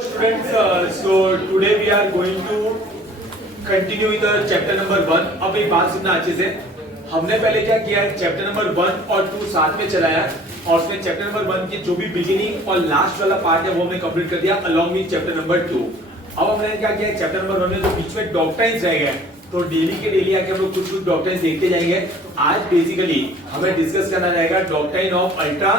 Students, so today we are going to continue with the chapter number 1. अब एक बात सुनना अच्छे से, हमने पहले क्या किया है, चैप्टर नंबर 1 और 2 साथ में चलाया और उसमें चैप्टर नंबर 1 की जो भी बिगिनिंग और लास्ट वाला पार्ट है वो हमने कंप्लीट कर दिया अलॉन्ग विद चैप्टर नंबर 2. अब हमने क्या किया है, चैप्टर नंबर 1 में जो बीच में डॉक्ट्राइन्स रह गए तो डेली के डेली आके हम लोग कुछ डॉक्ट्राइन्स देखते जाएंगे. आज बेसिकली हमें डिस्कस करना रहेगा डॉक्ट्राइन ऑफ अल्ट्रा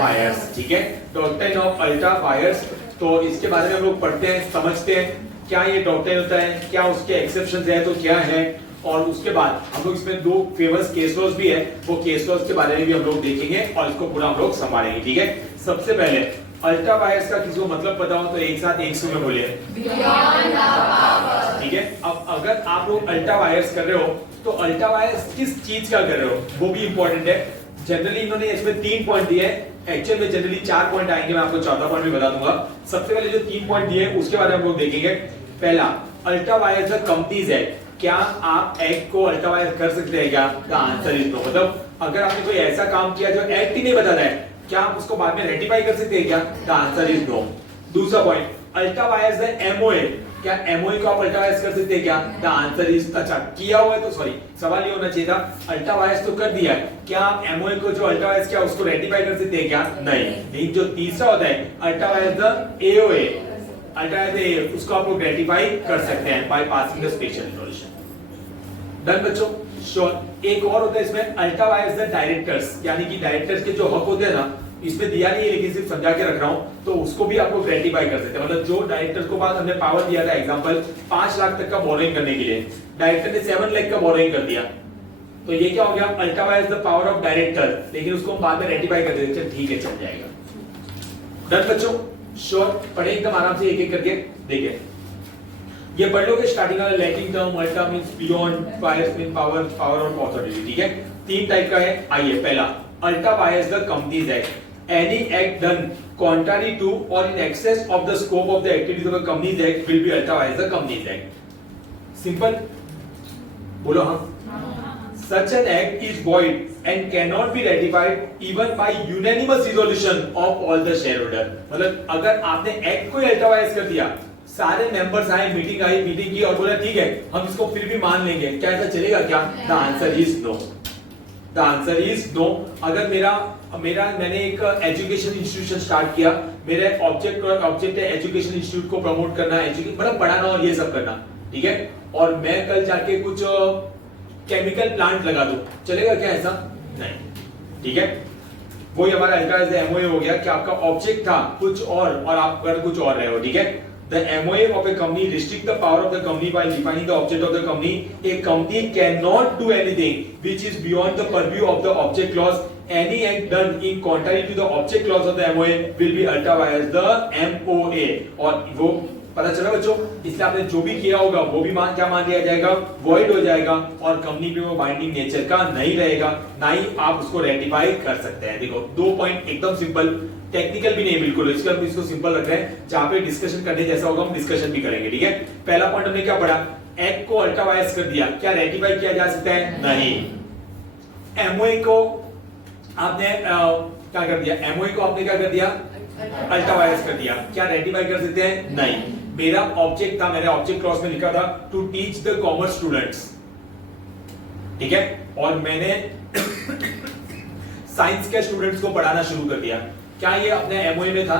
वायर्स. ठीक है, डॉक्ट्राइन ऑफ अल्ट्रा वायर्स. तो इसके बारे में हम लोग पढ़ते हैं, समझते हैं क्या ये डॉक्ट्राइन होता है, क्या उसके एक्सेप्शंस है तो क्या है, और उसके बाद हम लोग इसमें दो फेमस केस लॉज भी है, वो केस लॉज के बारे में भी हम लोग देखेंगे और इसको पूरा हम लोग संभालेंगे. ठीक है, सबसे पहले अल्ट्रा वायर्स का किसी को मतलब पता हो तो एक साथ एक सुन में बोलिए. ठीक है, अब अगर आप लोग अल्ट्रा वायर्स कर रहे हो तो अल्ट्रा वायर्स किस चीज का कर रहे हो वो भी इंपॉर्टेंट है. जनरली इन्होंने इसमें 3 पॉइंट दिए हैं, एक्चुअल में जनरली 4 पॉइंट आएंगे, मैं आपको चौथा पॉइंट भी बता दूंगा. सबसे पहले जो 3 पॉइंट दिए उसके बारे में हम लोग देखेंगे. पहला, अल्ट्रा वायर्स कंपनीज है, क्या आप एक्ट को अल्ट्रा वायर कर सकते हैं क्या? The answer is no. मतलब अगर आपने कोई ऐसा काम किया जो एक्ट ही नहीं बताता है, क्या आप उसको बाद में रेटिफाई कर सकते हैं क्या? The answer is no. दूसरा point, ultra vires the MOA, क्या एमओए को आप अल्ट्रा वायर्स कर सकते हैं क्या? द आंसर इज, अच्छा किया हुआ है तो सॉरी सवाल ये होना चाहिए था, अल्ट्रा वायर्स तो कर दिया है, क्या आप एमओए को जो अल्ट्रा वायर्स किया उसको रेटिफाई कर सकते हैं क्या? नहीं. लेकिन जो तीसरा होता है ultra vires the AOA, ultra wires उसको आप लोग रेटिफाई कर सकते हैं by passing the special resolution. Done बच्चों, श्योर. एक और होता है इसमें अल्ट्रा वायर्स द डायरेक्टर्स, यानी कि डायरेक्टर्स के जो हक होते हैं ना, इसमें दिया नहीं है लेकिन सिर्फ समझा के रख रहा हूं, तो उसको भी आपको रेटिफाई कर सकते हैं. मतलब जो डायरेक्टर को बाद हमने पावर दिया था, एग्जांपल 5 लाख तक का बोरोइंग करने के लिए, डायरेक्टर ने 7 लाख का बोरोइंग कर दिया, तो ये क्या हो गया? Ultra vires the power of director, लेकिन उसको हम बाद में रेटिफाई कर देते हैं. ठीक है, चल जाएगा. डन बच्चों, श्योर. पढ़े एकदम आराम से एक एक करके. देखिए ये पढ़ लो कि स्टार्टिंग वाला Latin term ultra means beyond, wires mean power, power और अथॉरिटी. ठीक है, 3 टाइप का है. आइए, पहला ultra vires the companies act, any act done contrary to or in excess of the scope of the activities of a company's act will be ultra vires the company's act. Simple. बोलो हाँ. Such an act is void and cannot be ratified even by unanimous resolution of all the shareholder. मतलब अगर आपने act को ultra vires कर दिया, सारे members आए, मीटिंग की और बोला ठीक है हम इसको फिर भी मान लेंगे, क्या ऐसा चलेगा क्या? The answer is no. The answer is no. अगर मैंने एक एजुकेशन इंस्टीट्यूशन स्टार्ट किया, मेरा ऑब्जेक्ट है एजुकेशन इंस्टीट्यूट को प्रमोट करना, मतलब पढ़ाना और ये सब करना. ठीक है, और मैं कल जाके कुछ केमिकल प्लांट लगा दूं, चलेगा क्या? ऐसा नहीं. ठीक है, वही हमारा अल्ट्रा एमओए हो गया कि आपका ऑब्जेक्ट था कुछ और आप कर कुछ और रहे हो. ठीक है, the MOA of a company restrict the power of the company by defining the object of the company. A company cannot do anything which is beyond the purview of the object clause. Any act done in contrary to the object clause of the MOA will be ultra vires the MOA. और वो पता चला बच्चों, इसलिए आपने जो भी किया होगा वो भी क्या मान लिया जाएगा? वॉइड हो जाएगा और कंपनी पे वो बाइंडिंग नेचर का नहीं रहेगा, ना ही आप उसको रेटिफाई कर सकते हैं. देखो 2 पॉइंट एकदम सिंपल, टेक्निकल भी नहीं बिल्कुल, इसलिए हम इसको सिंपल रख रहे हैं. जहां पे डिस्कशन करने जैसा होगा हम डिस्कशन भी करेंगे. ठीक है, पहला पॉइंट हमने क्या पढ़ा? एक्ट को अल्ट्रा वायर्स कर दिया, क्या रेटिफाई किया जा सकता है? नहीं. एमओए को आपने क्या कर दिया? एमओए को आपने क्या कर दिया? अल्ट्रा वायर्स कर दिया, क्या रेटिफाई कर सकते हैं? नहीं. मेरा ऑब्जेक्ट था, मैंने ऑब्जेक्ट क्लॉज में लिखा था to teach the commerce students. ठीक है, और मैंने साइंस के स्टूडेंट्स को पढ़ाना शुरू कर दिया, क्या ये अपने एमओए में था?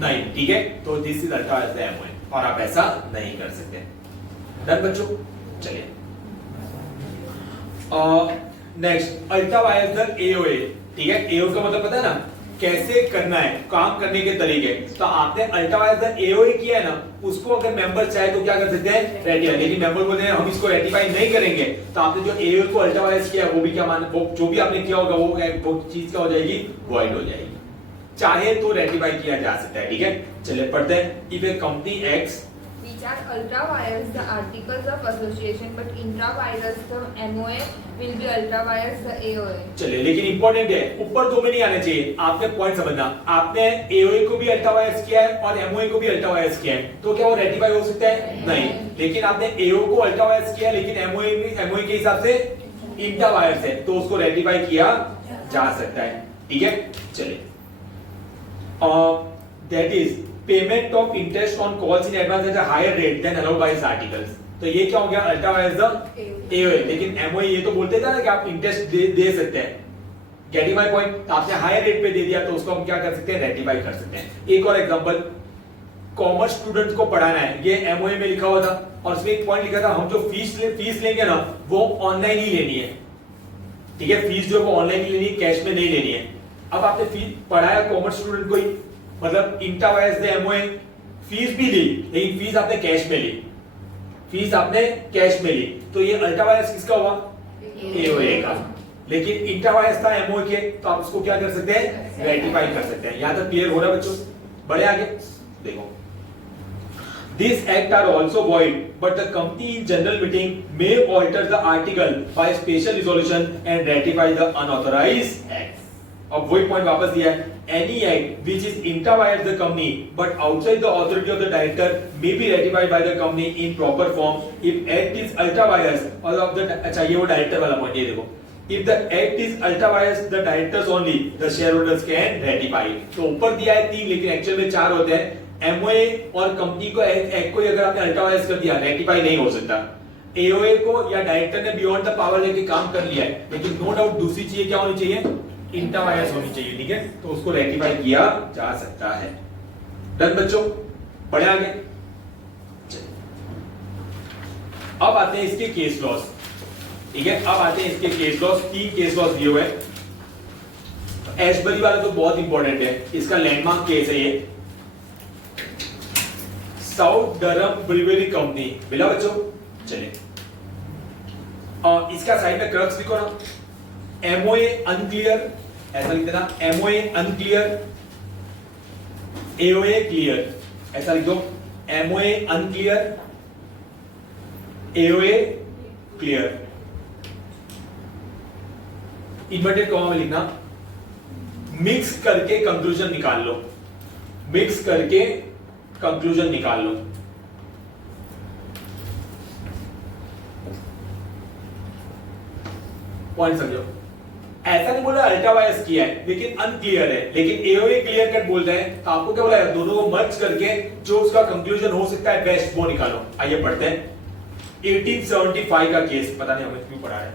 नहीं. ठीक है, तो this is ultra vires the MOA और आप ऐसा नहीं कर सकते. डन बच्चों, चलिए next ultra vires the AOA. ठीक है, एओ का मतलब पता है ना, कैसे करना है, काम करने के तरीके. तो आपने अल्ट्रा वायर्स द एओए किया है ना, उसको अगर मेंबर चाहे तो क्या कर सकते हैं? रेटिफाई. लेकिन मेंबर बोलते हैं हम इसको रेटिफाई नहीं करेंगे, तो आपने जो एओए को अल्ट्रा वायर्स किया वो भी क्या मान, वो जो भी आपने किया होगा वो चीज क्या हो जाएगी? वॉइड हो जाएगी. चाहे तो रेटिफाई किया जा सकता है. ठीक है, चलिए पढ़ते हैं. If A company acts which are ultra vires the articles of association but intra vires the MOA will be ultra vires the AOA. चलिए, लेकिन इंपॉर्टेंट है, ऊपर 2 में नहीं आने चाहिए. आपने पॉइंट समझना, आपने एओए को भी अल्ट्रा वायर्स किया है और एमओए को भी अल्ट्रा वायर्स किया है, तो क्या वो रेटिफाई हो सकता है? नहीं. लेकिन आपने एओ को अल्ट्रा वायर्स किया लेकिन एमओए के हिसाब से इंट्रा वायर्स है, तो उसको रेटिफाई किया जा सकता है. ठीक है, चलिए. That is payment of interest on calls in advance at a higher rate than allowed by this articles. तो ये क्या हो गया, अल्ट्रा वायरस द एओए। लेकिन एमओए ये तो बोलते थे ना कि आप इंटरेस्ट दे सकते हैं, गेटिंग माय पॉइंट। तो आपने हायर रेट पे दे दिया तो उसको हम क्या कर सकते हैं, रेटिफाई कर सकते हैं। एक और एग्जांपल, कॉमर्स स्टूडेंट्स को पढ़ाना है, ये एमओए में लिखा हुआ था और उसमें एक पॉइंट लिखा था हम जो फीस लेंगे ना वो ऑनलाइन ही लेनी है, ठीक है, फीस जो वो ऑनलाइन ही लेनी है, कैश में नहीं लेनी है। अब आपने फीस पढ़ाया कॉमर्स स्टूडेंट को ही, मतलब intra virus the MOA, fees भी ली लेकिन फीस आपने कैश में ली, फीस आपने कैश में ली, तो ये अल्ट्रा वायरस किसका हुआ, एओए का। लेकिन इंट्रा वायरस था एमओए के, तो आप उसको क्या कर सकते हैं, रेटिफाई कर सकते हैं। यहां तक क्लियर हो रहा है बच्चों, बढ़े आगे देखो। This act are also void, but the company in general meeting may alter the article by special resolution and ratify the unauthorized acts. अब वही पॉइंट वापस दिया है, any act which is intra vires the company but outside the authority of the director may be ratified by the company in proper form if act is ultra vires or of the, अच्छा ये वो director वाला point, ये देखो, if the act is ultra vires the directors only the shareholders can ratify it। तो ऊपर दिया है 3 लेकिन एक्चुअल में 4 होते हैं। एमओए और कंपनी को एक्ट को अगर आपने अल्ट्रा वायरस कर दिया, रेटिफाई नहीं हो सकता। एओए को या डायरेक्टर ने बियॉन्ड द पावर लेके काम कर लिया है, लेकिन नो डाउट दूसरी चीज क्या होनी चाहिए, इंट्रा वायरस होनी चाहिए, ठीक है, तो उसको रेटिफाई किया जा सकता है। डन बच्चों, बढ़े आगे। अब आते हैं इसके केस लॉस, ठीक है, अब आते हैं इसके केस लॉस। 3 केस लॉस दिए हुए हैं। एशबरी वाला तो बहुत इंपॉर्टेंट है, इसका लैंडमार्क केस है ये, साउथ डरहम ब्रिवेरी कंपनी, मिला बच्चों, चलिए इसका साइड में क्रक्स लिखो ना, एमओए अनक्लियर, ऐसा लिख देना, एमओए अनक्लियर, एओए क्लियर, ऐसा लिख दो, MOA unclear, AOA clear. Inverted comma में लिखना, मिक्स करके कंक्लूजन निकाल लो, मिक्स करके कंक्लूजन निकाल लो। पॉइंट समझो, ऐसा नहीं बोला अल्ट्रा वायरस किया है लेकिन अनक्लियर है, लेकिन एओए क्लियर कट बोलते हैं, तो आपको क्या बोला है, दोनों को मर्ज करके जो उसका कंक्लूजन हो सकता है बेस्ट वो निकालो। आइए पढ़ते हैं 1875 का केस, पता नहीं हमें क्यों पढ़ा है।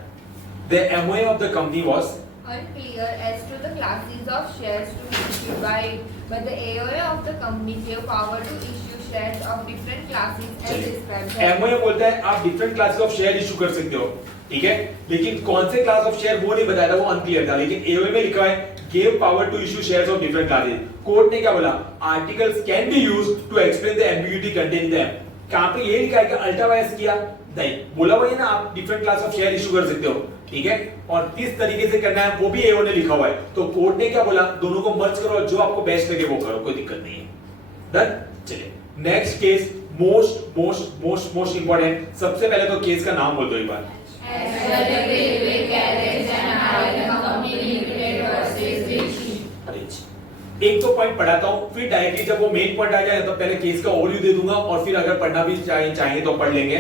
The MOA of the company was unclear as to the classes of shares to be issued by it, but the AOA of the company gave power to issue shares of different classes as described. MOA बोलता है आप different classes of share issue कर सकते हो, ठीक है, लेकिन कौन से क्लास ऑफ शेयर वो नहीं बताया था, वो अनक्लियर था। लेकिन एओए में लिखा है gave power to issue shares of different classes। Court ने क्या बोला, articles can be used to explain the ambiguity contain in them. कहां पे ये लिखा है कि अल्ट्रा वायरस किया, नहीं बोला वही ना, आप different class of share issue कर सकते हो, ठीक है, और किस तरीके से करना है वो भी एओ ने लिखा हुआ है। तो कोर्ट ने क्या बोला, दोनों को मर्ज करो और जो आपको बेस्ट लगे वो करो, कोई दिक्कत नहीं है। डन, चलिए next case, most most most most important. सबसे पहले तो केस का नाम बोल दो एक बार, एक तो पॉइंट पढ़ाता हूं, फिर डायरेक्टली जब वो मेन पॉइंट आ जाए तो पहले केस का ओवरव्यू दे दूंगा और फिर अगर पढ़ना भी चाहिए तो पढ़ लेंगे।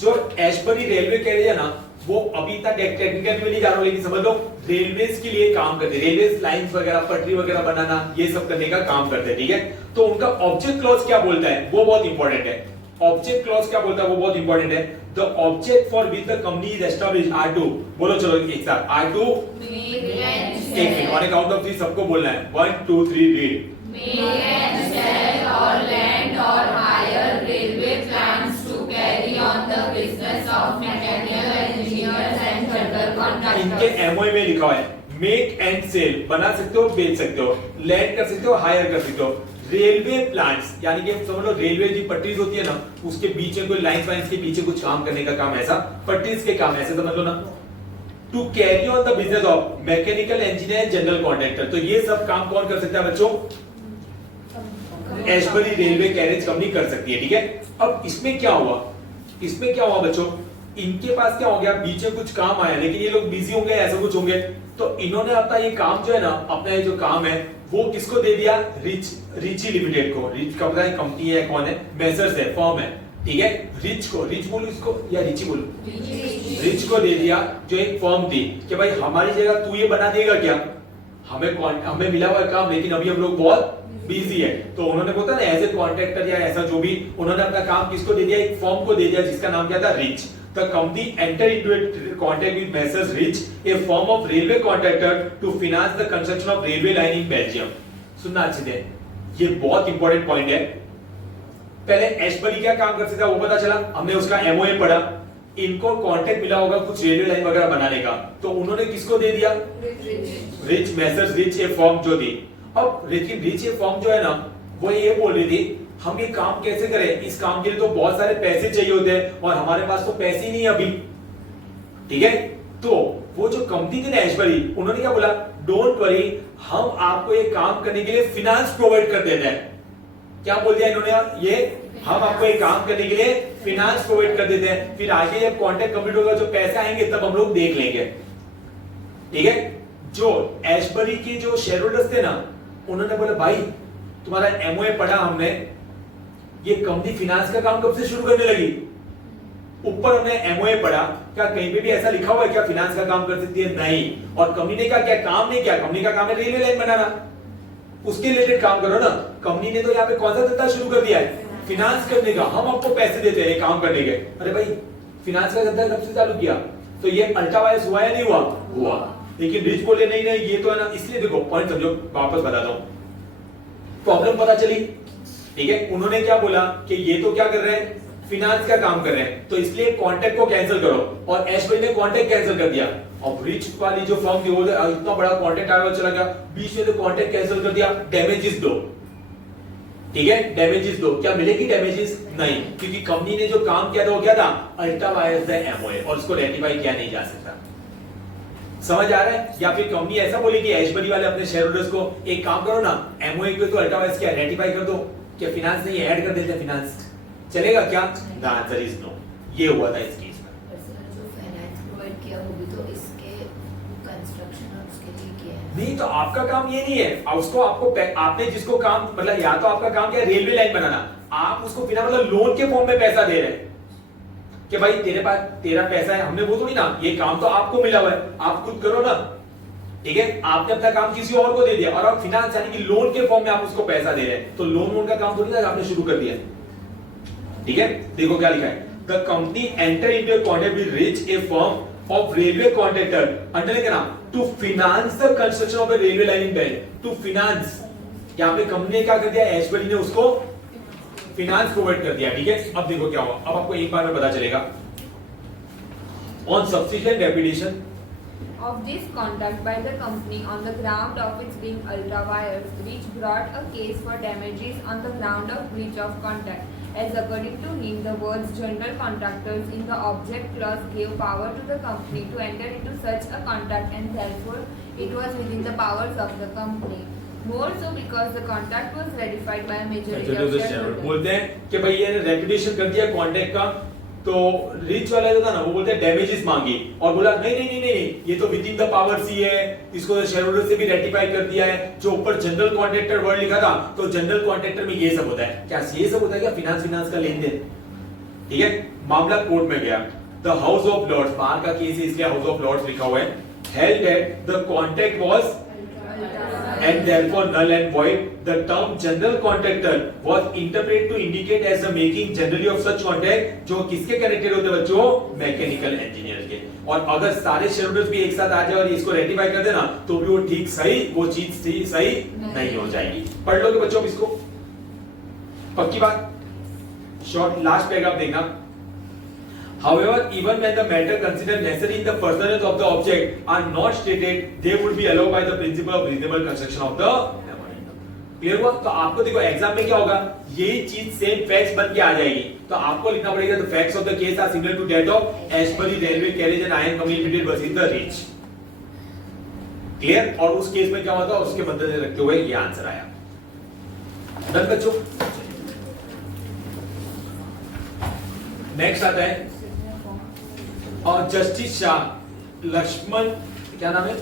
जो एशबरी रेलवे कैरिज है ना, वो अभी तक टेक्निकल में नहीं जा रहा हूं, लेकिन समझ लो रेलवेज के लिए काम करते, रेलवेज लाइंस वगैरह, पटरी वगैरह बनाना, ये सब करने का काम करते, ठीक है। तो उनका ऑब्जेक्ट क्लॉज क्या बोलता है वो बहुत इंपॉर्टेंट है। ऑब्जेक्ट क्लॉज क्या बोलता है वो बहुत इंपॉर्टेंट है। The object for which the company is established are to, बोलो चलो एक साथ, आर टू, एक मिनट, ऑन अकाउंट ऑफ 3 सबको बोलना है, 1 2 3 read. Make and sell or lend or hire railway plans to carry on the business of mechanical engineers and general इनके contractors. MOA में लिखा है मेक एंड सेल, बना सकते हो, बेच सकते हो, लैंड कर सकते हो, हायर कर सकते हो। रेलवे प्लांट्स यानी कि समझ लो रेलवे की पटरीज होती है ना, उसके बीच में कोई लाइंस वाइंस के पीछे कुछ काम करने का काम, ऐसा पटरीज के काम, ऐसे समझ लो ना। To carry on the business of mechanical engineer general contractor, तो ये सब काम कौन कर सकता है बच्चों, एशबरी रेलवे कैरेज कंपनी कर सकती है, ठीक है। अब इसमें क्या हुआ, इसमें क्या हुआ बच्चों, इनके पास क्या हो गया, बीच में कुछ काम आया, लेकिन ये लोग बिजी होंगे, ऐसा कुछ होंगे, तो इन्होंने अपना ये काम जो है ना, अपना ये जो काम है वो किसको दे दिया, रिची लिमिटेड को। रिच का पता है कंपनी है, कौन है, मेसर्स है, फर्म है, ठीक है। रिच को, रिच बोलो इसको या रिची बोलो, रिच को दे दिया जो एक फर्म थी कि भाई हमारी जगह तू ये बना देगा क्या, हमें मिला हुआ काम, लेकिन अभी हम लोग बहुत बिजी है, तो उन्होंने बोला ना एज ए कॉन्ट्रैक्टर या ऐसा जो भी, उन्होंने अपना काम किसको दे दिया, एक फर्म को दे दिया जिसका नाम क्या था, rich. The company entered into a contract with Messrs. Rich, a firm of railway contractor, to finance the construction of railway line in Belgium. सुनना अच्छे से, ये बहुत इंपॉर्टेंट पॉइंट है। पहले एशबरी क्या काम करते था वो पता चला, हमने उसका एमओए पढ़ा, इनको कॉन्ट्रैक्ट मिला होगा कुछ रेलवे लाइन वगैरह बनाने का, तो उन्होंने किसको दे दिया, रिच, मैसर्स रिच, ये फर्म जो दी। अब लेकिन रिच ये फर्म जो है ना, वो ये बोल रही थी हम ये काम कैसे करें, इस काम के लिए तो बहुत सारे पैसे चाहिए होते हैं और हमारे पास तो पैसे ही नहीं अभी, ठीक है। तो वो जो कंपनी थी ना एशबरी, उन्होंने क्या बोला, डोंट वरी, हम आपको ये काम करने के लिए फिनांस प्रोवाइड कर देते हैं। क्या बोल दिया इन्होंने, ये हम आपको ये काम करने के लिए फिनांस प्रोवाइड कर देते हैं, फिर आगे जब कॉन्ट्रैक्ट कंप्लीट होगा जो पैसे आएंगे तब हम लोग देख लेंगे, ठीक है। जो एशबरी के जो शेयर होल्डर्स थे ना, उन्होंने बोला भाई तुम्हारा एमओए पढ़ा हमने, ये कंपनी फिनांस का काम कब से शुरू करने लगी, ऊपर हमने एमओए पढ़ा, क्या कहीं पे भी ऐसा लिखा हुआ है क्या फिनांस का काम कर सकती है, नहीं। और कंपनी ने क्या काम नहीं किया, कंपनी का काम है रेलवे लाइन बनाना, उसके रिलेटेड काम करो ना। कंपनी ने तो यहाँ पे कौन सा धंधा शुरू कर दिया है, फिनांस करने का, हम आपको पैसे देते हैं काम करने के। अरे भाई फिनांस का धंधा कब से चालू किया, तो ये अल्ट्रा वायरस हुआ या नहीं हुआ, हुआ। लेकिन रिच बोले नहीं नहीं ये तो है ना, इसलिए देखो पॉइंट समझो, वापस बताता हूं, प्रॉब्लम पता चली, ठीक है। उन्होंने क्या बोला कि ये तो क्या कर रहे हैं, फिनांस का काम कर रहे हैं, तो इसलिए कॉन्ट्रैक्ट को कैंसिल करो, और एशबरी ने कॉन्ट्रैक्ट कैंसिल कर दिया। और रिच वाली जो फर्म थी वो इतना बड़ा कॉन्ट्रैक्ट आया चला गया, बीच में तो कॉन्ट्रैक्ट कैंसिल कर दिया, डैमेजेस दो, ठीक है, डैमेजेस दो। क्या मिलेगी डैमेजेस, नहीं, क्योंकि कंपनी ने जो काम किया था वो क्या था, अल्ट्रा वायरस है एमओए, और उसको रेटिफाई किया नहीं जा सकता। समझ आ रहा है। या फिर कंपनी ऐसा बोले कि एशबरी वाले अपने शेयर होल्डर्स को एक काम करो ना, एमओए को तो अल्ट्रा वायरस क्या रेटिफाई कर दो, क्या फिनांस नहीं ऐड कर देते, फिनांस चलेगा क्या, द आंसर इज नो। ये हुआ था इस केस में। जो फाइनेंस प्रोवाइड किया वो भी तो इसके कंस्ट्रक्शन और उसके लिए किया है। नहीं तो आपका काम ये नहीं है, उसको आपको आपने जिसको काम मतलब, या तो आपका काम क्या है रेलवे लाइन बनाना, आप उसको बिना मतलब लोन के फॉर्म में पैसा दे रहे हैं कि भाई तेरे पास तेरा पैसा है, हमने वो थोड़ी ना, ये काम तो आपको मिला हुआ है, आप खुद करो ना, ठीक है। आपने अपना काम किसी और को दे दिया, और आप फिनांस यानी कि लोन के फॉर्म में आप उसको पैसा दे रहे हैं, तो लोन का काम थोड़ी ना आपने शुरू कर दिया, ठीक है। देखो क्या लिखा है, the company enter into a contract with Riche, a firm of railway contractor under के नाम to finance the construction of a railway line in belt, to finance. यहां पे कंपनी ने क्या कर दिया, एशबरी ने उसको फिनांस प्रोवाइड कर दिया, ठीक है। अब देखो क्या हुआ, अब आपको एक बार में पता चलेगा। On subsequent reputation of this contract by the company on the ground of its being ultra wires, which brought a case for damages on the ground of breach of contract, as according to him the words general contractors in the object clause gave power to the company to enter into such a contract, and therefore it was within the powers of the company. More so because the contract was ratified by a majority of shareholders. बोलते हैं कि भाई ये reputation कर दिया contract का, तो rich वाला जो था ना वो बोलते हैं डैमेजेस मांगी, और बोला नहीं नहीं नहीं नहीं ये तो विद इन द पावर्स ही है, इसको तो शेयर होल्डर से भी रेटिफाई कर दिया है। जो ऊपर जनरल कॉन्ट्रैक्टर वर्ड लिखा था, तो जनरल कॉन्ट्रैक्टर में ये सब होता है, क्या ये सब होता है क्या, फिनांस का लेन देन, ठीक है। मामला कोर्ट में गया, द हाउस ऑफ लॉर्ड्स, बाहर का केस है इसलिए हाउस ऑफ लॉर्ड्स लिखा हुआ है, held that the contract was and therefore null and void. The term general contractor was interpreted to indicate as the making generally of such contract, जो किसके connected होते हैं बच्चों, मैकेनिकल इंजीनियर के। और अगर सारे शेयरहोल्डर्स भी एक साथ आ जाए और इसको रेटिफाई कर देना, तो भी वो ठीक सही वो चीज सही नहीं हो जाएगी। पढ़ लोगे बच्चों इसको, पक्की बात। शॉर्ट लास्ट पैराग्राफ देखना। However, even when the matter considered necessary in the furtherance of the object are not stated, they would be allowed by the principle of reasonable construction of the memorandum. Clear हुआ। तो आपको देखो exam में क्या होगा, यही चीज same facts बन के आ जाएगी, तो आपको लिखना पड़ेगा the facts of the case are similar to that of Ashbury railway carriage and iron company limited versus the Riche. Clear. और उस केस में क्या हुआ था, उसके मद्देनजर रखते हुए ये आंसर आया। डन बच्चों। नेक्स्ट आता है और जस्टिस शाह लक्ष्मण, क्या नाम है,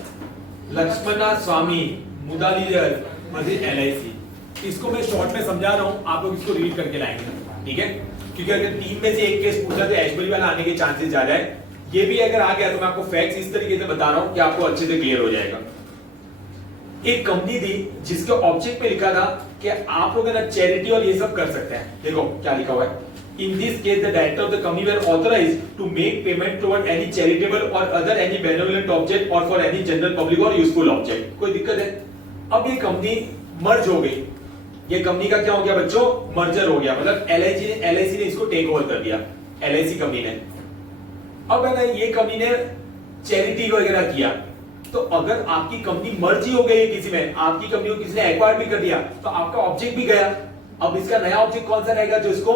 लक्ष्मणा स्वामी मुदालियर मजीद LIC। इसको मैं शॉर्ट में समझा रहा हूं, आप लोग इसको रीड करके लाएंगे, ठीक है। क्योंकि अगर 3 में से एक केस पूछा तो एशबरी वाला आने के चांसेस ज्यादा है। ये भी अगर आ गया तो मैं आपको फैक्ट्स इस तरीके से बता रहा हूं कि आपको अच्छे से क्लियर हो जाएगा। एक कंपनी थी जिसके ऑब्जेक्ट में लिखा था कि आप लोग है ना चैरिटी और ये सब कर सकते हैं। देखो क्या लिखा हुआ है, in this case the director of the company were authorised to make payment toward any charitable or other any benevolent object or for any general public or useful object. कोई दिक्कत है? अब ये कंपनी मर्ज हो गई, ये company का क्या हो गया बच्चों, मर्जर हो गया, मतलब एलआईसी ने इसको टेक ओवर कर दिया, एलआईसी कंपनी ने। अब है ना ये कंपनी ने चैरिटी वगैरह किया, तो अगर आपकी कंपनी मर्ज ही हो गई है किसी में, आपकी कंपनी को किसी ने एक्वायर भी कर दिया, तो आपका ऑब्जेक्ट भी गया। अब इसका नया ऑब्जेक्ट कौन सा रहेगा, जो इसको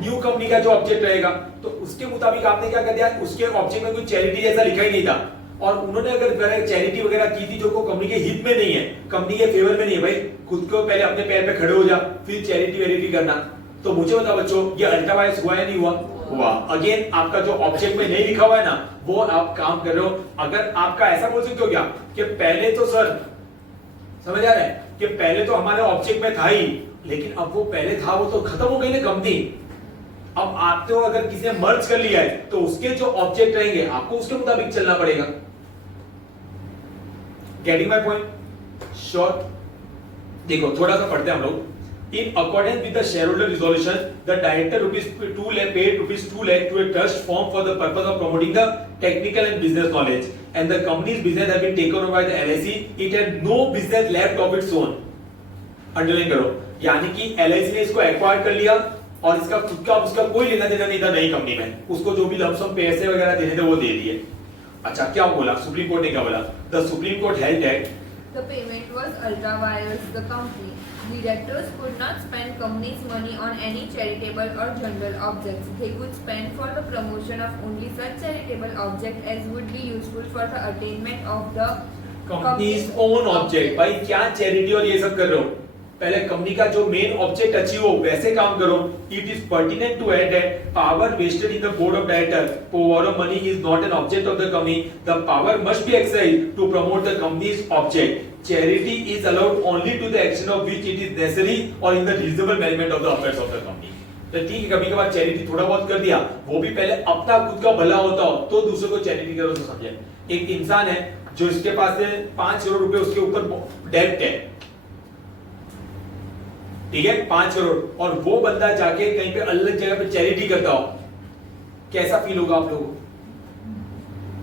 न्यू कंपनी का जो ऑब्जेक्ट रहेगा, तो उसके मुताबिक आपने क्या कर दिया, उसके ऑब्जेक्ट में कोई चैरिटी जैसा लिखा ही नहीं था, और उन्होंने अगर चैरिटी वगैरह की थी जो को कंपनी के हित में नहीं है, कंपनी के फेवर में नहीं है, भाई खुद को पहले अपने पैर पे खड़े हो जा, फिर चैरिटी वेरिटी करना। तो मुझे बता बच्चों, ये अल्ट्रा वायरस हुआ या नहीं हुआ? हुआ। अगेन आपका जो ऑब्जेक्ट में नहीं लिखा हुआ है ना, वो आप काम कर रहे हो। अगर आपका ऐसा बोल सकते हो क्या कि पहले तो सर समझ आ रहा है कि पहले तो हमारे ऑब्जेक्ट में था ही, लेकिन अब वो पहले था वो तो खत्म हो गई ना कंपनी। अब आप तो अगर किसी ने मर्ज कर लिया है तो उसके जो ऑब्जेक्ट रहेंगे आपको उसके मुताबिक चलना पड़ेगा। Getting my point? श्योर। देखो थोड़ा सा पढ़ते हैं हम लोग। In accordance with the shareholder resolution, the director ₹2 lakh paid ₹2 lakh to a trust formed for the purpose of promoting the technical and business knowledge, and the company's business has been taken over by the LIC. It had no business left of its own. Underline करो, यानी कि LIC ने इसको acquire कर लिया और इसका खुद का उसका कोई लेना देना नहीं था नई कंपनी में, उसको जो भी लमसम पैसे वगैरह देने थे वो दे दिए। अच्छा क्या बोला सुप्रीम कोर्ट ने, क्या बोला? The Supreme Court held that the payment was Ultra Wires, the company. Directors could not spend company's money on any charitable or general objects. They could spend for the promotion of only such charitable objects as would be useful for the attainment of the companies own object. भाई क्या charity और ये सब कर रहे हो, पहले company का जो मेन ऑब्जेक्ट अचीव हो वैसे काम करो। It is pertinent to add that power vested in the board of director to borrow money is not an object of the company, the power must be exercised to promote the company's object. Charity is allowed only to the extent of which it is necessary or in the reasonable management of the affairs of the company. तो ठीक है, कभी कभार charity थोड़ा बहुत कर दिया, वो भी पहले अपना खुद का भला होता हो तो दूसरे को चैरिटी करो तो समझे। एक इंसान है जो इसके पास है 5 करोड़ रुपए उसके ऊपर डेब्ट है, ठीक है 5 करोड़, और वो बंदा जाके कहीं पे अलग जगह पे चैरिटी करता हो, कैसा फील होगा आप लोगों को?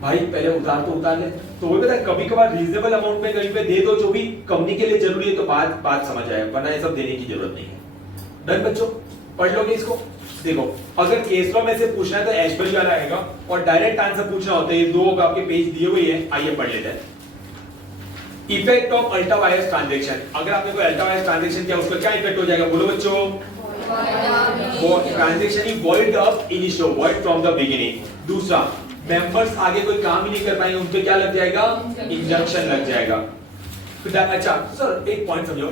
भाई पहले उधार तो उतार ले, तो वो पता कभी कभार रीजनेबल अमाउंट में कहीं पे दे दो जो भी कंपनी के लिए जरूरी है, तो बात समझ आए, वरना ये सब देने की जरूरत नहीं है। डन बच्चों, पढ़ लोगे इसको? देखो अगर केस लॉ में से पूछना है तो एशबरी वाला आएगा, और डायरेक्ट आंसर पूछना होता है, ये दो आपके पेज दिए हुए हैं, आइए पढ़ लेते हैं। Effect of ultra vires transaction, अगर आपने कोई अल्ट्रा वायरस ट्रांजैक्शन किया उसका क्या इफेक्ट हो जाएगा, बोलो बच्चों? वो transaction he void of initio, void from the beginning. दूसरा, मेंबर्स आगे कोई काम ही नहीं कर पाएंगे, उनपे क्या लग जाएगा, इंजंक्शन लग जाएगा। अच्छा सर एक पॉइंट समझो,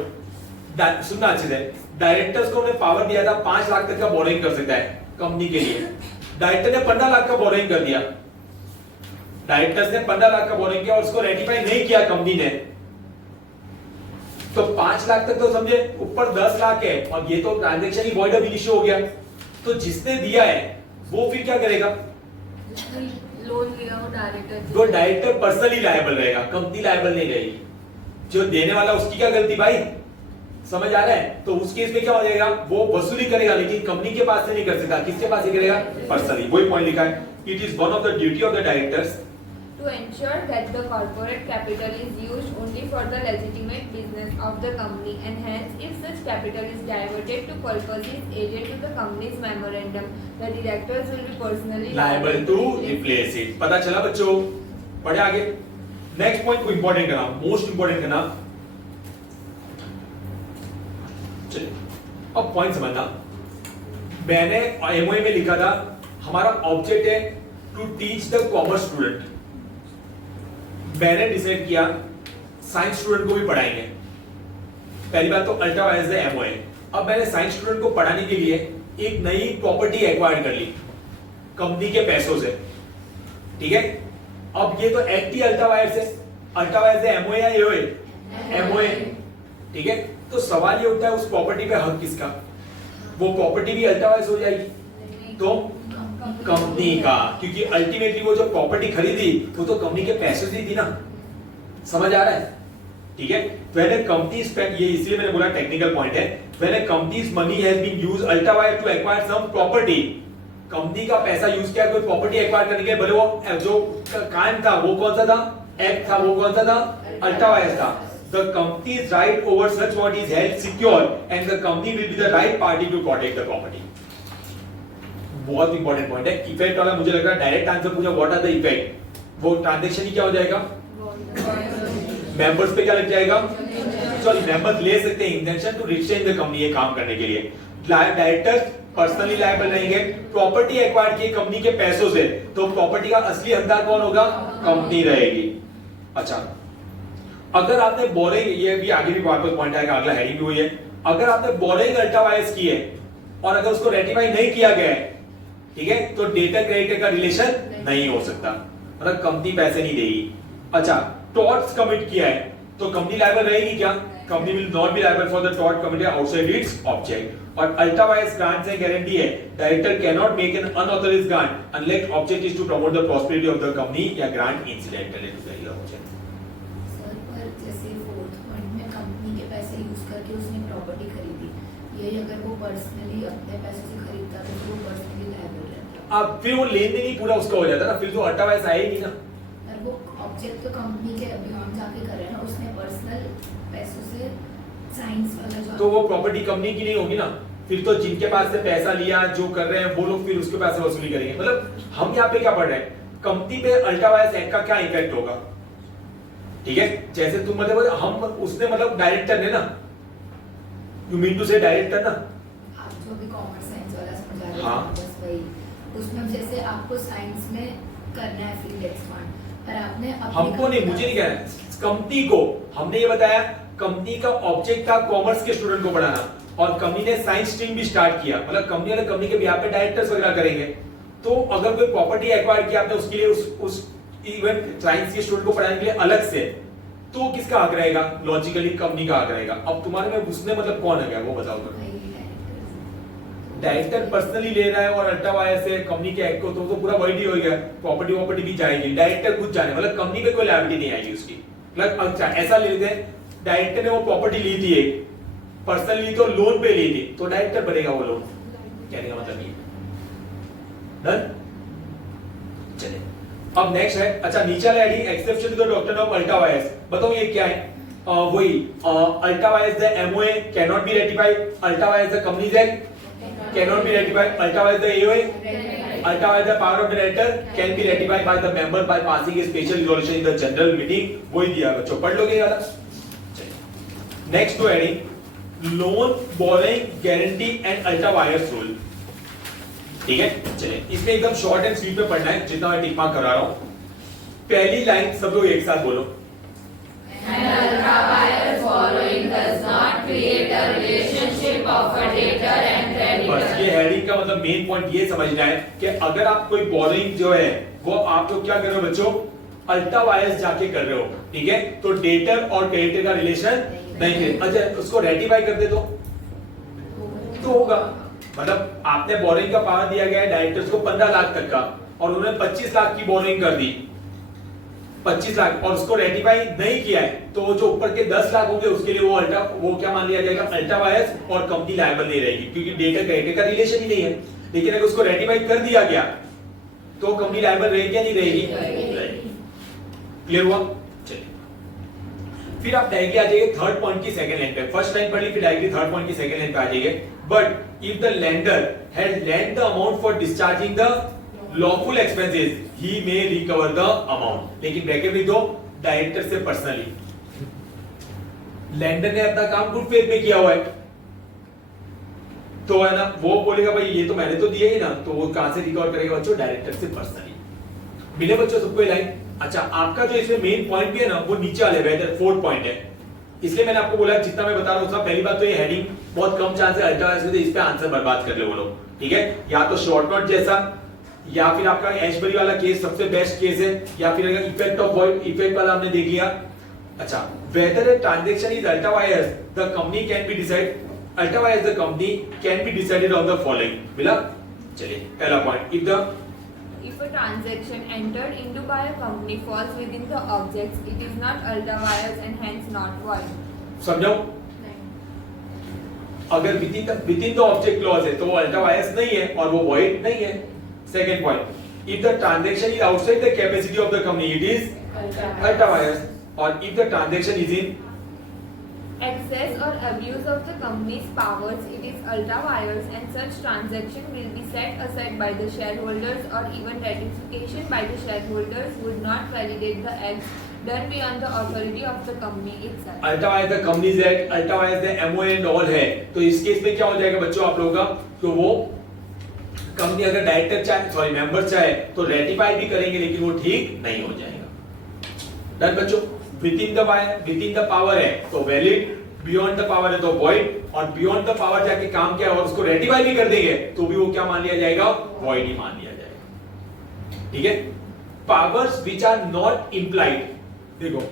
सुनना अच्छे से, डायरेक्टर्स को उन्हें पावर दिया था 5 लाख तक का बोरोइंग कर सकता है कंपनी के लिए, डायरेक्टर ने 15 लाख का बोरोइंग कर दिया, डायरेक्टर्स ने 15 लाख का बोरोइंग किया और उसको रेटिफाई नहीं किया कंपनी ने, तो 5 लाख तक तो समझे, ऊपर 10 लाख है और ये तो transaction he void of initio हो गया। तो जिसने दिया है वो फिर क्या करेगा, लोन लिया हो डायरेक्टर, वो डायरेक्टर पर्सनली लायबल रहेगा, कंपनी लायबल नहीं रहेगी। जो देने वाला उसकी क्या गलती भाई, समझ आ रहा है? तो उस केस में क्या हो जाएगा, वो वसूली करेगा लेकिन कंपनी के पास से नहीं कर सकता, किसके पास से करेगा, पर्सनली। वही पॉइंट लिखा है, it is one of the duty of the directors to ensure that the corporate capital is used only for the legitimate business of the company, and hence if such capital is diverted to purposes alien to the company's memorandum, the directors will be personally liable to replace it। पता चला बच्चों? बढ़े आगे, next point को important करना, most important करना। चलिए अब पॉइंट समझना, मैंने एमओए में लिखा था हमारा ऑब्जेक्ट है to teach the commerce student, मैंने डिसाइड किया साइंस स्टूडेंट को भी पढ़ाएंगे। पहली बात तो अल्ट्रा वायरस है एमओए, अब मैंने साइंस स्टूडेंट को पढ़ाने के लिए एक नई प्रॉपर्टी एक्वायर कर ली कंपनी के पैसों से, ठीक है। अब ये तो एक्ट ही अल्ट्रा वायरस है, अल्ट्रा वायरस है एमओए या एओए, एमओए, ठीक है। तो सवाल ये उठता है उस प्रॉपर्टी पे हक किसका, वो प्रॉपर्टी भी अल्ट्रा वायरस हो जाएगी, तो कंपनी का, क्योंकि अल्टीमेटली वो जो प्रॉपर्टी खरीदी वो तो कंपनी के पैसे से थी ना, समझ आ रहा है? ठीक है। व्हेन अ कंपनी स्पेंड, ये इसलिए मैंने बोला टेक्निकल पॉइंट है, when a company's money has been used ultra vires to acquire some property, company का पैसा यूज किया कोई प्रॉपर्टी एक्वायर करने के लिए, भले वो जो कायम था वो कौन सा था, एक्ट था, वो कौन सा था, अल्ट्रा वायर्स था। The company's right over such what is held secure and the company will be the right party to protect the property. बहुत इंपॉर्टेंट पॉइंट है। इफेक्ट वाला मुझे लग रहा है डायरेक्ट आंसर पूछा व्हाट आर द इफेक्ट, वो ट्रांजैक्शन ही क्या हो जाएगा, मेंबर्स पे क्या लग जाएगा, सॉरी मेंबर्स ले सकते हैं intention to retain the company, ये काम करने के लिए। डायरेक्टर्स पर्सनली लायबल रहेंगे, प्रॉपर्टी एक्वायर की कंपनी के पैसों से, तो प्रॉपर्टी का असली हकदार कौन होगा, कंपनी रहेगी। अच्छा, अगर आपने बोरिंग, ये भी आगे भी वापस पॉइंट आएगा, अगला हेडिंग भी हुई है, अगर आपने बोरिंग अल्ट्रा वायर्स की है और अगर उसको रेटिफाई नहीं किया गया है, ठीक है, तो डेटर क्रेडिटर का रिलेशन नहीं हो सकता, मतलब कंपनी पैसे नहीं देगी। अच्छा, टॉर्ट्स कमिट किया है तो कंपनी लायबल रहेगी क्या, company will not be liable for the tort committed outside its object. और अल्ट्रा वायर्स ग्रांट से गारंटी है, director can not make an unauthorised grant unless object is to promote the prosperity of the company या grant incidentally to the object. Sir पर जैसे fourth point में company के पैसे use करके उसने प्रॉपर्टी खरीदी, ये अगर वो पर्सनली अपने पैसों से खरीदता तो वो पर्सनली लायबल रहता। अब फिर वो लेन देन ही पूरा उसका हो जाता ना, फिर तो अल्ट्रा वायर्स आएगी ना। और वो ऑब्जेक्ट तो कंपनी के बियॉन्ड जाके कर रहे हैं ना, उसने पर्सनल पैसों से साइंस वाला जो, तो वो प्रॉपर्टी कंपनी की नहीं होगी ना, फिर तो जिनके पास से पैसा लिया जो कर रहे हैं वो लोग फिर उसके पैसे वसूली करेंगे। मतलब हम यहाँ पे क्या पढ़ रहे हैं, कंपनी पे अल्ट्रा वायर्स एक्ट का क्या इफेक्ट होगा, ठीक है। जैसे तुम मतलब हम उसने मतलब डायरेक्टर ने ना, यू मीन टू से डायरेक्टर ना, आप जो भी कॉमर्स साइंस वाला समझा रहे हाँ। हैं बस वही, उसमें जैसे आपको साइंस में करना है फील्ड एक्सपांड, पर आपने अपनी हमको नहीं, मुझे नहीं कहना, कंपनी को हमने ये बताया, कंपनी का ऑब्जेक्ट था कॉमर्स के स्टूडेंट को पढ़ाना और कंपनी ने साइंस स्ट्रीम भी स्टार्ट किया, मतलब कंपनी वाले कंपनी के बिहाफ पे डायरेक्टर्स वगैरह करेंगे। तो अगर कोई प्रॉपर्टी एक्वायर किया आपने उसके लिए उस इवन साइंस के स्टूडेंट को पढ़ाने के लिए अलग से, तो किसका हक रहेगा, लॉजिकली कंपनी का हक रहेगा। अब तुम्हारे में उसने मतलब कौन है, वो बताओ तो। डायरेक्टर पर्सनली ले रहा है और अल्ट्रा वायर से कंपनी के एक्ट को, तो पूरा वर्ड ही हो गया, प्रॉपर्टी भी जाएगी, डायरेक्टर खुद जाने, मतलब कंपनी पे कोई लायबिलिटी नहीं आएगी उसकी। मतलब अच्छा ऐसा ले लेते हैं, डायरेक्टर ने वो प्रॉपर्टी ली थी, एक पर्सनली तो लोन पे ली थी, तो डायरेक्टर भरेगा वो लोन, कहने का मतलब ये। डन, चलिए अब नेक्स्ट है, अच्छा नीचे वाला heading exception to the doctrine of ultra vires, बताओ ये क्या है। वही ultra vires the MOA can not be ratified, ultra vires the companies act can not be ratified, ultra vires the AOA, ultra vires the power of the director can be ratified by the member by passing a special resolution in the general meeting. वही दिया बच्चों, पढ़ लोगे ज्यादा। Next to heading loan borrowing guarantee and ultra vires rule, ठीक है। चलिए इसमें एकदम शॉर्ट एंड स्वीट में पढ़ना है, जितना मैं टिक मार्क करा रहा हूं। पहली लाइन सब लोग एक साथ बोलो, An ultra wires borrowing does not create a relationship of a debtor and बस creditor. ये हेडिंग का मतलब मेन पॉइंट ये समझना है कि अगर आप कोई बोरोइंग जो है वो आप लोग क्या कर रहे हो बच्चों, अल्ट्रा वायर्स जाके कर रहे हो, ठीक है, तो डेटर और क्रेडिटर का रिलेशन नहीं है। अच्छा उसको रेटिफाई कर दे तो होगा, मतलब आपने बोरोइंग का पावर दिया गया है डायरेक्टर्स को 15 लाख तक का और उन्होंने 25 लाख की बोरोइंग कर दी, 25 लाख, और उसको रेटिफाई नहीं किया है, तो जो ऊपर के 10 लाख होंगे उसके लिए वो क्या मान लिया जाएगा, अल्ट्रा वायर्स, और कंपनी लायबल नहीं रहेगी क्योंकि डेटर क्रेडिटर का रिलेशन ही नहीं है। लेकिन अगर उसको रेटिफाई कर दिया गया तो कंपनी लायबल रहेगी या नहीं रहेगी, क्लियर हुआ। चलिए फिर आप डायरेक्टली आ जाइए थर्ड पॉइंट की सेकंड लाइन पे, फर्स्ट लाइन पढ़ ली, फिर डायरेक्टली थर्ड पॉइंट की सेकंड लाइन पे आ जाइए। But if the lender had lent the amount for discharging the lawful expenses he may recover the amount, लेकिन ब्रैकेट में दो डायरेक्टर से पर्सनली, लेंडर ने अपना काम गुड फेथ में किया हुआ है, तो है ना, वो बोलेगा भाई ये तो मैंने तो दिया ही ना, तो वो कहां से रिकवर करेगा बच्चों, डायरेक्टर से पर्सनली। मिले बच्चों सबको लाइन। अच्छा आपका जो इसमें मेन पॉइंट भी है ना वो नीचे वाले वेदर फोर्थ पॉइंट है, इसलिए मैंने आपको बोला जितना मैं बता रहा हूं पहली बात तो ये हेडिंग बहुत कम चांस है अल्ट्रा वायर्स में, इस पे आंसर बर्बाद कर ले वो लोग, ठीक है। या तो शॉर्ट नोट जैसा, या फिर आपका एशबरी वाला केस सबसे बेस्ट केस है, या फिर अगर इफेक्ट ऑफ वॉइड इफेक्ट वाला हमने देख लिया। अच्छा whether a transaction is ultra vires the company can be decide, ultra vires the company can be decided on the following, मिला। चलिए पहला point, if the If a transaction entered into by a company falls within the objects, it is not ultra vires and hence not void. समझो? अगर within the object clause है तो वो ultra vires नहीं है और वो वॉइड नहीं है. Second point, if the transaction is outside the capacity of the company it is ultra vires, और if the transaction is in Excess or abuse of the company's powers, it is ultra vires, and such transaction will be set aside by the shareholders, or even ratification by the shareholders would not validate the acts done beyond the authority of the company itself. Ultra vires the companies act, ultra vires the MOA and all है. तो इस case में क्या हो जाएगा बच्चों आप लोगों का, तो वो कंपनी अगर डायरेक्टर चाहे मेंबर चाहे तो रेटिफाई भी करेंगे लेकिन वो ठीक नहीं हो जाएगा. डन बच्चों? विदिन द पावर है तो वैलिड, बियॉन्ड द पावर है तो वॉइड, और बियॉन्ड द पावर जाके काम किया और उसको रेटिफाई भी कर देंगे तो भी वो क्या मान लिया जाएगा, वॉइड ही मान लिया जाएगा. ठीक है? Powers which are not implied, देखो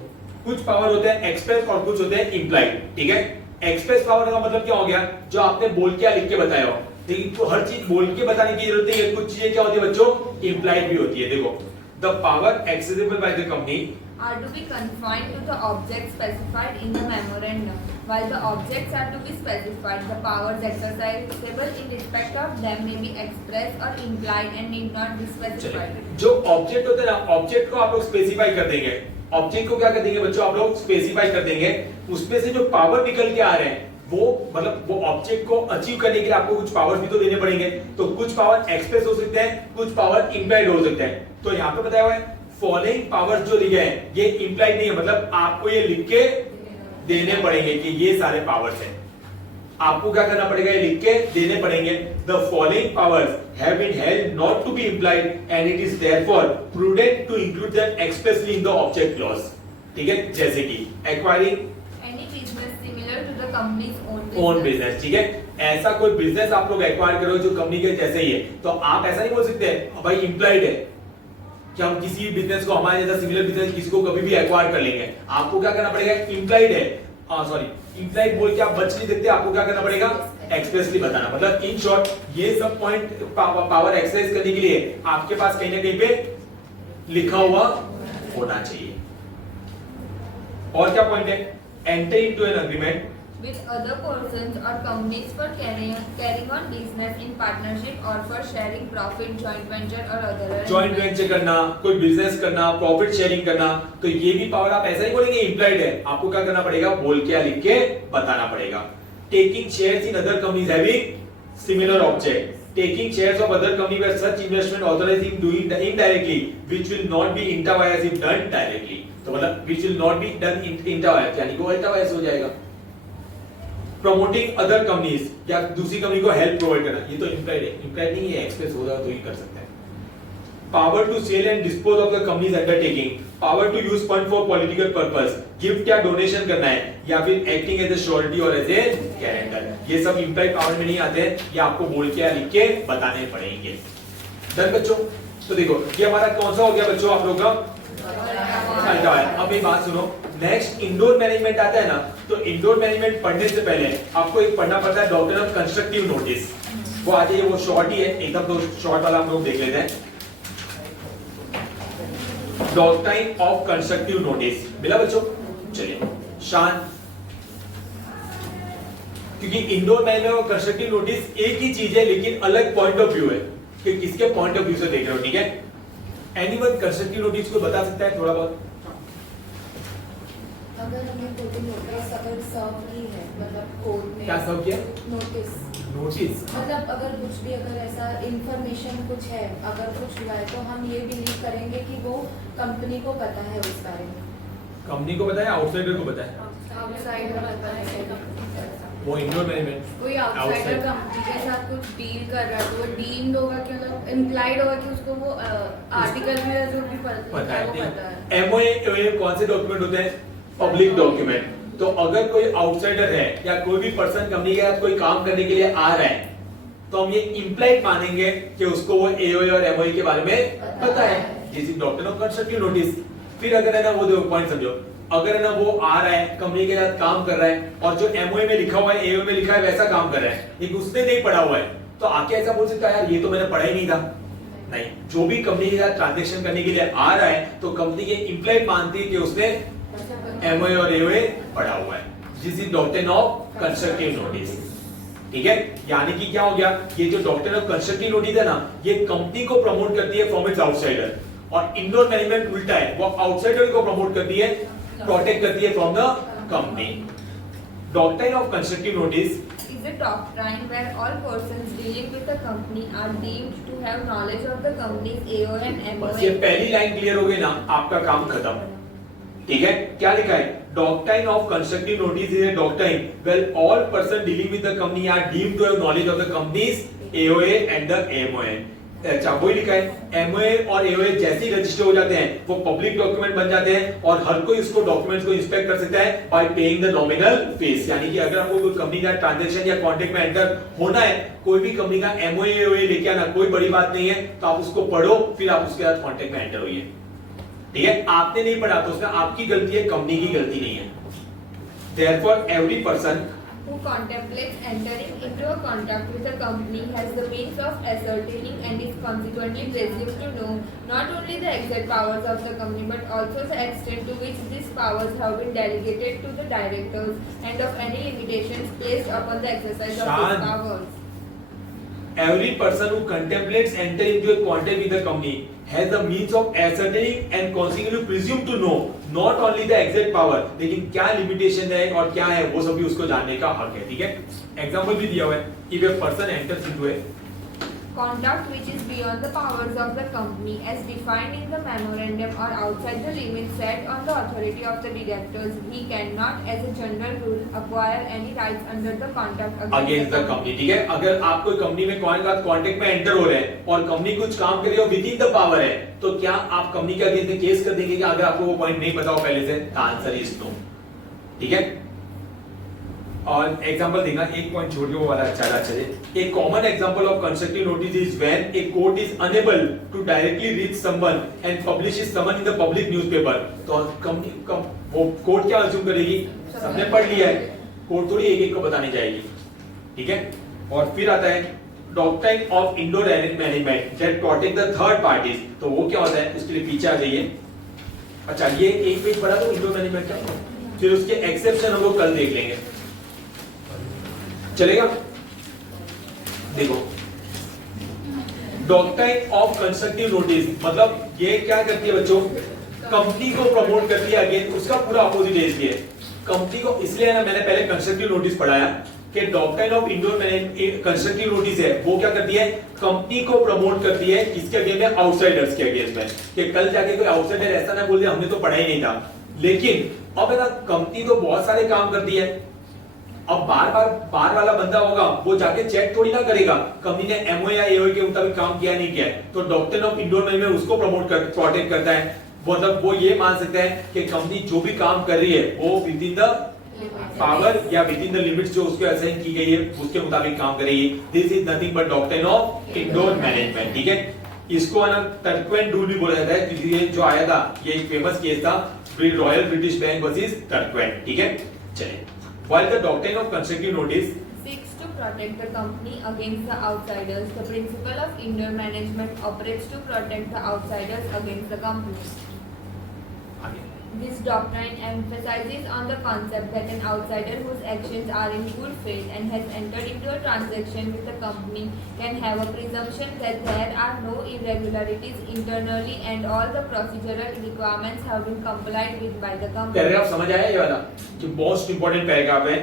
कुछ पावर होते हैं एक्सप्रेस और कुछ होते हैं इंप्लाइड. ठीक है? एक्सप्रेस पावर का मतलब क्या हो गया, जो आपने बोल के लिख के बताया हो. लेकिन तो हर चीज बोल के बताने की जरूरत नहीं है, कुछ चीजें क्या होती है बच्चों, इंप्लाइड भी होती है. देखो, the power accessible by the company Are to be confined to the objects specified in the memorandum. While the objects are to be specified, the powers exercisable in respect of them may be expressed or implied and need not be specified. जो object होते हैं ना, object को आप लोग specify कर देंगे. Object को क्या कर देंगे बच्चों आप लोग, स्पेसिफाई कर देंगे. उसमें से जो पावर निकल के आ रहे हैं वो मतलब वो ऑब्जेक्ट को अचीव करने के लिए आपको कुछ पावर्स भी तो देने पड़ेंगे. तो कुछ पावर एक्सप्रेस हो सकते हैं, कुछ पावर इंप्लाइड हो सकते हैं. तो यहाँ पे बताया हुआ है फॉलोइंग पावर्स जो लिखे हैं ये इंप्लाइड नहीं है, मतलब आपको ये लिख के देने पड़ेंगे कि ये सारे पावर्स हैं. आपको क्या करना पड़ेगा, ये लिख के देने पड़ेंगे. The following powers have been held not to be implied and it is therefore prudent to include them expressly in the object clause. ठीक है? जैसे कि acquiring Any business similar to the company's own business. ठीक है? ऐसा कोई business आप लोग एक्वायर करो जो कंपनी के जैसे ही है, तो आप ऐसा नहीं बोल सकते भाई इंप्लाइड है कि हम किसी बिजनेस को, हमारे जैसा सिमिलर बिजनेस किसी को कभी भी एक्वायर कर लेंगे. आपको क्या करना पड़ेगा, इंप्लाइड है, सॉरी इंप्लाइड बोल के आप बच नहीं सकते. आपको क्या करना पड़ेगा, एक्सप्रेसली बताना. मतलब इन शॉर्ट ये सब पॉइंट पावर एक्सरसाइज करने के लिए आपके पास कहीं ना कहीं पे लिखा हुआ होना चाहिए. और क्या पॉइंट है, enter into an agreement with other persons or companies for carrying on business in partnership or for sharing profit, joint venture or other joint venture करना, कोई बिजनेस करना, प्रॉफिट शेयरिंग करना. तो ये भी पावर आप ऐसा ही बोलेंगे इंप्लाइड है. आपको क्या करना पड़ेगा, बोल के या लिख के बताना पड़ेगा. Taking shares in other companies having similar object. Taking shares of other company where such investment authorising doing indirectly which will not be intra vires if done directly. तो मतलब which will not be done intra vires, यानी कि वो inter wires हो जाएगा. Promoting other companies, या दूसरी company को हेल्प प्रोवाइड करना, ये तो इंप्लाइड है. इंप्लाइड नहीं है, एक्सप्रेस होगा तो ही कर सकते हैं. Power to sell and dispose of the company's undertaking, power to use fund for political purpose, gift या डोनेशन करना है, या फिर acting as a surety or as a guarantor. ये सब इंप्लाइड पावर में नहीं आते हैं, ये आपको बोल के या लिख के बताने पड़ेंगे. डन बच्चों? तो देखो ये हमारा कौन सा हो गया बच्चों आप लोग का, अल्ट्रा वायर. अब एक बात सुनो, नेक्स्ट इंडोर मैनेजमेंट आता है ना, तो इंडोर मैनेजमेंट पढ़ने से पहले आपको एक पढ़ना पड़ता है डॉक्ट्रिन ऑफ कंस्ट्रक्टिव नोटिस. वो आ जाइए, वो शॉर्ट ही है एकदम, तो शॉर्ट वाला हम लोग देख लेते हैं. डॉक्ट्रिन ऑफ कंस्ट्रक्टिव नोटिस मिला बच्चों? चलिए शान, क्योंकि इंडोर मैनेजमेंट और कंस्ट्रक्टिव नोटिस एक ही चीज है लेकिन अलग पॉइंट ऑफ व्यू है कि किसके पॉइंट ऑफ व्यू से देख रहे हो. ठीक है? एनीवन कंस्ट्रक्टिव नोटिस को बता सकता है थोड़ा बहुत? अगर हमें कोई नोटिस अगर सर्व की है, मतलब कोर्ट में क्या सर्व किया? नोटिस. मतलब अगर कुछ भी, अगर ऐसा इंफॉर्मेशन कुछ है, अगर कुछ हुआ है तो हम ये बिलीव करेंगे कि वो कंपनी को पता है उस बारे में. कंपनी को पता है, आउटसाइडर को पता है? आउटसाइडर पता है. वो इंडोर मैनेजमेंट कोई आउटसाइडर कंपनी के साथ कुछ डील कर रहा है तो वो डीम्ड होगा कि मतलब इम्प्लाइड होगा कि उसको वो आर्टिकल में जो भी पता है वो पता है. एमओए कौन से डॉक्यूमेंट होते हैं? Public document. तो अगर कोई आउटसाइडर है या कोई भी पर्सन कंपनी के साथ कोई काम करने के लिए आ रहा है तो हम ये इंप्लाइड मानेंगे कि उसको वो एओए और एमओए के बारे में पता है. जैसे डॉक्ट्रिन ऑफ कंस्ट्रक्टिव नोटिस. फिर अगर है ना वो देखो पॉइंट समझो, अगर है ना वो आ रहा है कंपनी के साथ काम कर रहा है और जो एमओए में लिखा हुआ है, एओए में लिखा है वैसा काम कर रहा है, लेकिन उसने नहीं पढ़ा हुआ है, तो आके ऐसा बोल सकता है यार ये तो मैंने पढ़ा ही नहीं था. नहीं, जो भी कंपनी के साथ ट्रांजैक्शन करने के लिए आ रहा है तो कंपनी ये इंप्लाइड मानती है कि उसने एमओए और एओए पढ़ा हुआ है। This is doctrine of constructive notice. ठीक है, यानी कि क्या हो गया, ये जो डॉक्ट्रिन ऑफ कंस्ट्रक्टिव नोटिस है ना, ये कंपनी को प्रमोट करती है फ्रॉम इट्स आउटसाइडर, और इंडोर मैनेजमेंट उल्टा है, वो आउटसाइडर को प्रमोट करती है, प्रोटेक्ट करती है from the company. Doctrine of constructive notice is a doctrine where all persons dealing with the company are deemed to have knowledge of the company's AOA and बस ये MOA. पहली line clear हो गई ना, आपका काम खत्म। ठीक है, क्या लिखा है, doctrine of constructive notice is a doctrine where all person dealing with the company are deemed to have knowledge of the company's AOA and the MOA. अच्छा, वही लिखा है, एमओए और एओए जैसे ही रजिस्टर हो जाते हैं वो पब्लिक डॉक्यूमेंट बन जाते हैं और हर कोई उसको डॉक्यूमेंट्स को इंस्पेक्ट कर सकता है bye paying the nominal fees. यानी कि अगर आपको कोई कंपनी का ट्रांजैक्शन या कॉन्ट्रैक्ट में एंटर होना है, कोई भी कंपनी का एमओए एओए लेके आना कोई बड़ी बात नहीं है, तो आप उसको पढ़ो, फिर आप उसके साथ कॉन्ट्रैक्ट में एंटर होइए। ठीक है, आपने नहीं पढ़ा तो उसमें आपकी गलती है, कंपनी की गलती नहीं है। Therefore, every person who contemplates entering into a contract with a company has the means of ascertaining and is consequently presumed to know not only the exact powers of the company but also the extent to which these powers have been delegated to the directors and of any limitations placed upon the exercise of these powers. every person who contemplates entering into a contract with the company has the means of ascertaining and consequently presumed to know not only the exact power, लेकिन क्या limitation है और क्या है वो सभी उसको जानने का हक है। ठीक है, एग्जांपल भी दिया हुआ है, if a person enters into a Conduct which is beyond the powers of the company as defined in the memorandum or outside the limits set on the authority of the directors, he cannot as a general rule acquire any rights under the contract against the company। ठीक है, अगर आप कोई company में contract में enter हो रहे हैं और कंपनी कुछ काम कर रही है विद इन द पावर है, तो क्या आप कंपनी के अगेंस्ट केस कर देंगे कि अगर आपको वो पॉइंट नहीं पता हो पहले से? Answer is no. ठीक है, और एग्जांपल देखना, एक पॉइंट छोड़ के वो वाला अच्छा चले। एक common example of constructive notice is when a court is unable to directly reach someone and publish his summon in the public newspaper. तो कंपनी वो कोर्ट क्या अज्यूम करेगी, सबने पढ़ लिया है, कोर्ट थोड़ी एक एक को बताने जाएगी। ठीक है, और फिर आता है doctrine of indoor management that protect the third parties. तो वो क्या होता है, उसके लिए पीछे आ जाइए। अच्छा, ये एक पेज पढ़ा दो इंडोर मैनेजमेंट का, फिर उसके एक्सेप्शन हम लोग कल देख लेंगे, चलेगा? देखो, डॉक्ट्रिन ऑफ कंस्ट्रक्टिव नोटिस मतलब ये क्या करती है बच्चों, कंपनी को प्रमोट करती है अगेन, उसका पूरा अपोजिट है। इसलिए कंपनी को, इसलिए ना मैंने पहले कंस्ट्रक्टिव नोटिस पढ़ाया कि doctrine of indoor constructive notice है, वो क्या करती है, कंपनी को प्रमोट करती है किसके अगेंस्ट में, आउटसाइडर्स के अगेंस्ट में। कि कल जाके कोई आउटसाइडर ऐसा ना बोल दे हमने तो पढ़ा ही नहीं था। लेकिन अब है ना, कंपनी तो बहुत सारे काम करती है, अब बार वाला बंदा होगा वो जाके चेक थोड़ी ना करेगा कंपनी ने एमओए या एओए के मुताबिक काम किया नहीं किया। तो डॉक्ट्रिन ऑफ इंडोर मैनेजमेंट उसको प्रोटेक्ट करता है। मतलब वो ये मान सकते हैं कि कंपनी जो भी काम कर रही है वो विद इन द पावर या विद इन द लिमिट्स जो उसको असाइन की गई है उसके मुताबिक काम करेगी। This is nothing but doctrine of indoor management. ठीक है, इसको ना टर्कवेन रूल भी बोला जाता है, क्योंकि ये जो आया था ये एक फेमस केस था, रॉयल ब्रिटिश बैंक वर्सेस टर्कवेन। ठीक है, चलिए। While the doctrine of constructive notice seeks to protect the company against the outsiders, the principle of indoor management operates to protect the outsiders against the company. This doctrine emphasizes on the concept that an outsider whose actions are in good faith and has entered into a transaction with the company can have a presumption that there are no irregularities internally and all the procedural requirements have been complied with by the company. Paragraph समझ आया ये वाला, जो most important paragraph है।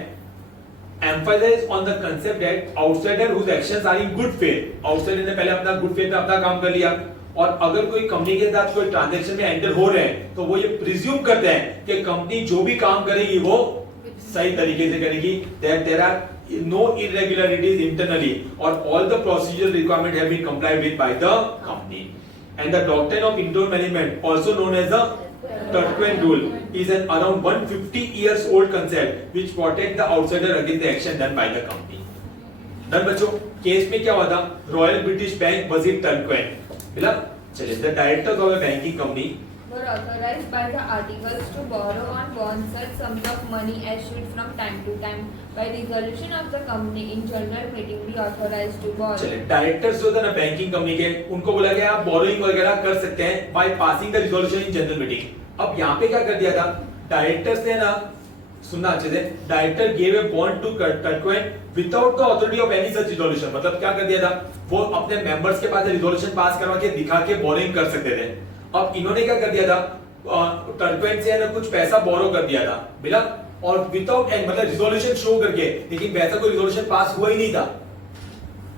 Emphasize on the concept that outsider whose actions are in good faith, outsider ने पहले अपना good faith में अपना काम कर लिया, और अगर कोई कंपनी के साथ कोई ट्रांजैक्शन में एंटर हो रहे हैं तो वो ये प्रिज्यूम करते हैं कि कंपनी जो भी काम करेगी वो सही तरीके से करेगी, that there are no irregularities internally or all the procedural requirements have been complied with by the company. And the doctrine of indoor management, also known as the Turkmen rule, is an around 150 years old concept which protect the outsider against the action done by the company. Done बच्चों, case में क्या हुआ था, royal British bank versus टर्कवेन। मिला? चलिए, the directors of a banking company were authorized by the articles to borrow on bonds such sums of money as should from time to time by resolution of the company in general meeting be authorized to borrow. चलिए directors जो थे ना banking company के, उनको बोला गया आप borrowing वगैरह कर सकते हैं by passing the resolution in general meeting. अब यहाँ पे क्या कर दिया था, डायरेक्टर्स ने ना, सुनना अच्छे से, director gave a bond to Turquand without the authority of any such resolution. मतलब क्या कर दिया था, वो अपने मेंबर्स के पास रिजोल्यूशन पास करवा के दिखा के बोरोइंग कर सकते थे। अब इन्होंने क्या कर दिया था, टर्कवेन से ना कुछ पैसा बोरो कर दिया था, मिला, और विदाउट एंड मतलब रिजोल्यूशन शो करके, लेकिन वैसा कोई रिजोल्यूशन पास हुआ ही नहीं था।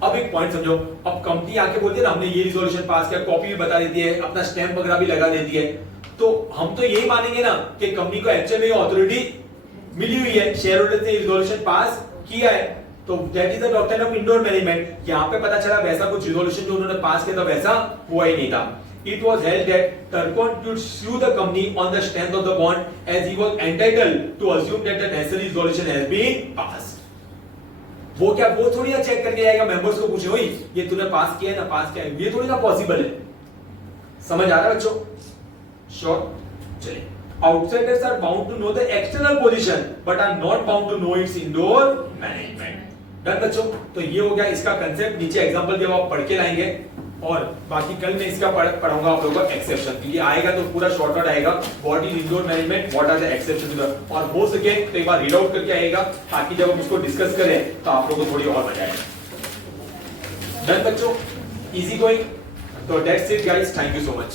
अब एक पॉइंट समझो, अब कंपनी आके बोलती है ना हमने ये रिजोल्यूशन पास किया, कॉपी भी बता देती है, अपना स्टैंप वगैरह भी लगा देती है, तो हम तो यही मानेंगे ना कि कंपनी को एक्चुअल में अथॉरिटी मिली हुई है, शेयर होल्डर ने रिजोल्यूशन पास किया है। तो that is the doctrine of indoor management. यहाँ पे पता चला वैसा कुछ रिजोल्यूशन जो उन्होंने पास किया था वैसा हुआ ही नहीं था। It was held that Turcon could sue the company on the strength of the bond as he was entitled to assume that the necessary resolution has been passed. वो क्या, वो थोड़ी ना चेक करके जाएगा मेंबर्स को पूछे, ओए ये तूने पास किया है ना, पास किया है, ये थोड़ी ना पॉसिबल है। समझ आ रहा है बच्चों? श्योर? चलिए, outsiders are bound to know the external position but are not bound to know its indoor management. Done बच्चों? तो ये हो गया इसका कंसेप्ट। नीचे एग्जांपल दिया आप पढ़ के लाएंगे, और बाकी कल मैं इसका पढ़ाऊंगा आप लोगों को एक्सेप्शन, क्योंकि आएगा तो पूरा शॉर्टकट आएगा, what is indoor management, what are the exception, और हो सके तो एक बार रीड आउट करके आएगा, ताकि जब हम उसको डिस्कस करें तो आप लोगों को थोड़ी और मजा आएगा। डन बच्चों? Easy going? तो that's it guys, thank you so much.